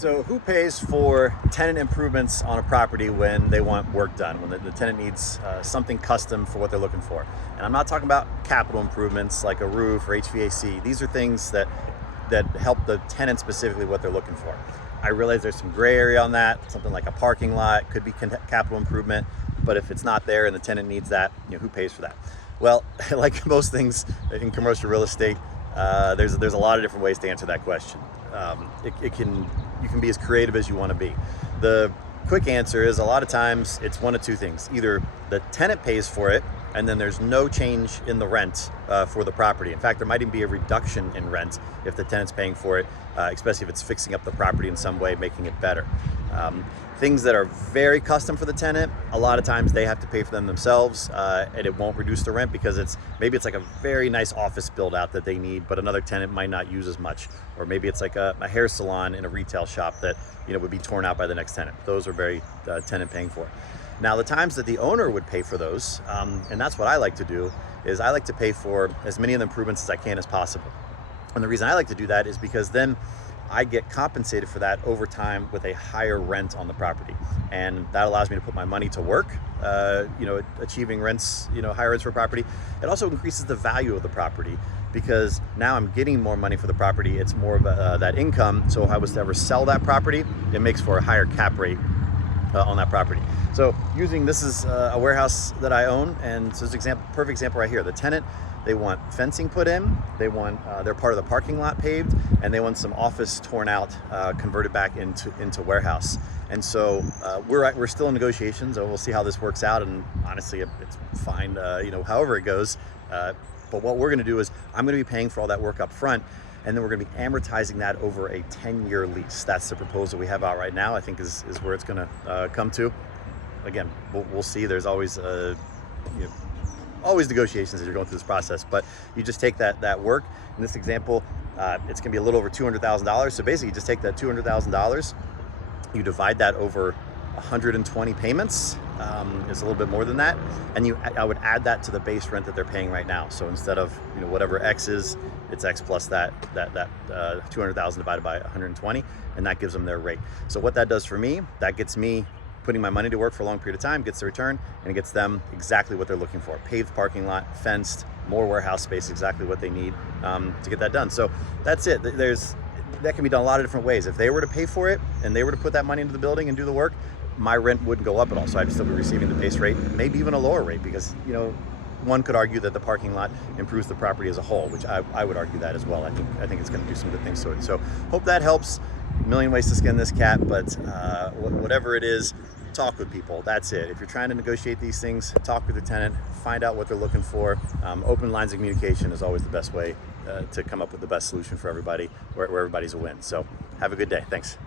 So who pays for tenant improvements on a property when they want work done, when the tenant needs something custom for what they're looking for? And I'm not talking about capital improvements like a roof or HVAC. These are things that help the tenant specifically what they're looking for. I realize there's some gray area on that. Something like a parking lot could be capital improvement, but if it's not there and the tenant needs that, who pays for that? Well, like most things in commercial real estate, there's a lot of different ways to answer that question. You can be as creative as you want to be. The quick answer is a lot of times it's one of two things. Either the tenant pays for it and then there's no change in the rent for the property. In fact, there might even be a reduction in rent if the tenant's paying for it, especially if it's fixing up the property in some way, making it better. Things that are very custom for the tenant, a lot of times they have to pay for them themselves, and it won't reduce the rent because maybe it's like a very nice office build out that they need, but another tenant might not use as much. Or maybe it's like a hair salon in a retail shop that would be torn out by the next tenant. Those are very tenant paying for. Now the times that the owner would pay for those, and that's what I like to do, is I like to pay for as many of the improvements as I can as possible. And the reason I like to do that is because then I get compensated for that over time with a higher rent on the property. And that allows me to put my money to work, achieving rents, higher rents for property. It also increases the value of the property because now I'm getting more money for the property. It's more of that income. So if I was to ever sell that property, it makes for a higher cap rate on that property. So this is a warehouse that I own, and so this is perfect example right here. The tenant, they want fencing put in, they want their part of the parking lot paved, and they want some office torn out, converted back into warehouse. And so we're still in negotiations, so we'll see how this works out. And honestly, it's fine, however it goes. But what we're going to do is I'm going to be paying for all that work up front, and then we're going to be amortizing that over a 10-year lease. That's the proposal we have out right now. I think is where it's going to come to. Again, we'll see. There's always always negotiations as you're going through this process, but you just take that work. In this example, it's going to be a little over $200,000. So basically, you just take that $200,000, you divide that over 120 payments. It's a little bit more than that, and I would add that to the base rent that they're paying right now. So instead of whatever X is, it's X plus that 200,000 divided by 120, and that gives them their rate. So what that does for me, that gets me putting my money to work for a long period of time, gets the return, and it gets them exactly what they're looking for. Paved parking lot, fenced, more warehouse space, exactly what they need to get that done. So that's it. That can be done a lot of different ways. If they were to pay for it and they were to put that money into the building and do the work, my rent wouldn't go up at all. So I'd still be receiving the base rate, maybe even a lower rate, because one could argue that the parking lot improves the property as a whole, which I would argue that as well. I think it's going to do some good things to it. So hope that helps. A million ways to skin this cat, but whatever it is, talk with people. That's it. If you're trying to negotiate these things, talk with the tenant, find out what they're looking for. Open lines of communication is always the best way to come up with the best solution for everybody, where everybody's a win. So have a good day. Thanks.